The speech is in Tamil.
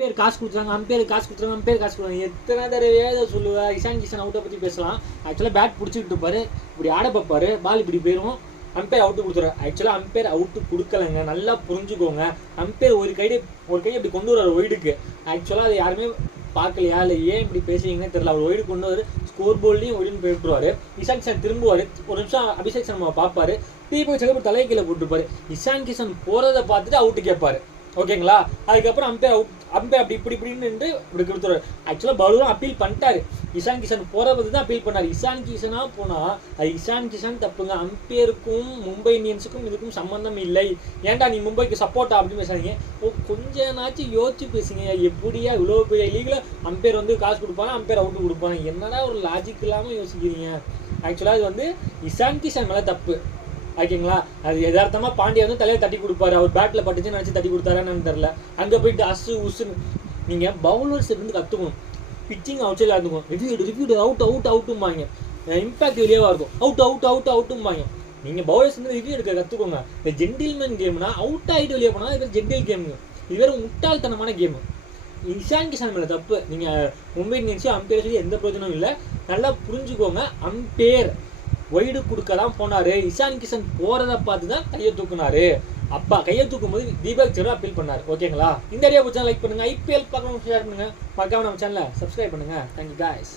பேர் காசு கொடுத்துறாங்க, அம்பேர் காசு கொடுத்துறாங்க, அம்பேர் காசு கொடுக்குறாங்க. எத்தனை தடவையே இதை சொல்லுவேன். இஷான் கிஷன் அவுட்டை பற்றி பேசலாம். ஆக்சுவலாக பேட் பிடிச்சிக்கிட்டு இருப்பாரு, இப்படி ஆட பார்ப்பாரு, பால் இப்படி போயிடும், அம்பேர் அவுட்டு கொடுத்துறாரு. ஆக்சுவலாக அம்பேர் அவுட்டு கொடுக்கலைங்க, நல்லா புரிஞ்சுக்கோங்க. அம்பேர் ஒரு கை இப்படி கொண்டு வர்றாரு ஒய்டுக்கு. ஆக்சுவலாக அதை யாருமே பார்க்கலையா இல்லை ஏன் இப்படி பேசுறீங்கன்னு தெரியல. அவர் ஒய்டு கொண்டு வர ஸ்கோர் போர்ட்லையும் ஒய்டுன்னு போயிட்டுருவாரு. இஷான் கிஷன் திரும்புவார், ஒரு நிமிஷம் அபிஷேக் சர்மா பார்ப்பாரு, போய் சிலப்போ தலையை கீழே போட்டுருப்பாரு. இஷான் கிஷன் போகிறத பார்த்துட்டு அவுட்டு கேட்பாரு, ஓகேங்களா? அதுக்கப்புறம் அம்பேர் அப்படி இப்படின்னு இப்படி கொடுத்துருவாரு. ஆக்சுவலாக பவுலரும் அப்பீல் பண்ணிட்டாரு, இஷான் கிஷன் போகிற பற்றி தான் அப்பீல் பண்ணார். இஷான் கிஷனாக போனால் அது இஷான் கிஷன் தப்புங்க. அம்பேருக்கும் மும்பை இந்தியன்ஸுக்கும் இதுக்கும் சம்மந்தம் இல்லை. ஏன்டா நீ மும்பைக்கு சப்போர்ட்டா அப்படின்னு பேசுறீங்க? கொஞ்ச நாச்சும் யோசிச்சு பேசுங்க. எப்படியா இவ்வளோ பெரிய லீகில் அம்பேர் காசு கொடுப்பாங்க, அம்பேர் அவுட்டு கொடுப்பாங்க, என்னடா ஒரு லாஜிக் இல்லாமல் யோசிக்கிறீங்க? ஆக்சுவலாக இது இஷான் கிஷன் மேலே தப்பு, ஓகேங்களா? அது யதார்த்தமாக பாண்டியா தலையை தட்டி கொடுப்பாரு, அவர் பேட்டில் பட்டுச்சுன்னு நினச்சி தட்டி கொடுத்தாரான்னு தெரில. அங்கே போயிட்டு உசுன்னு நீங்கள் பவுலர்ஸ் இருந்து கற்றுக்கணும். பிச்சிங் அவுட் சைடில் இருந்துக்கும், ரிவ்யூடு அவுட்டும்பாங்க, இம்பாக்ட் வெளியேவா இருக்கும், அவுட்டும்பாங்க. நீங்கள் பவுலர்ஸ் வந்து ரிவ்யூ எடுக்க கற்றுக்கோங்க. இந்த ஜென்டில்மேன் கேம்னா அவுட் ஆகிட்டு வெளியே போனால் இது ஜென்டில் கேமுங்க, இது வேறு முட்டாள்தனமான கேமு. இஷான் கிஷன் மேலே தப்பு. நீங்கள் மும்பை இந்தியன்ஸும் அம்பேர் சொல்லி எந்த பிரயோஜனமும் இல்லை, நல்லா புரிஞ்சுக்கோங்க. அம்பேர் ஒய்டு கொடுக்க தான் போனாரு, இஷான் கிஷன் போறதை பார்த்து தான் கையை தூக்குனாரு. அப்பா கையை தூக்கும் போது தீபக் சர்மா அப்பீல் பண்ணாரு, ஓகேங்களா? இந்த வீடியோ பிடிச்சா லைக் பண்ணுங்க, ஐபிஎல் பார்க்கணும் ஷேர் பண்ணுங்க, மறக்காம நம்ம சேனலை சப்ஸ்கிரைப் பண்ணுங்க. Thank you guys.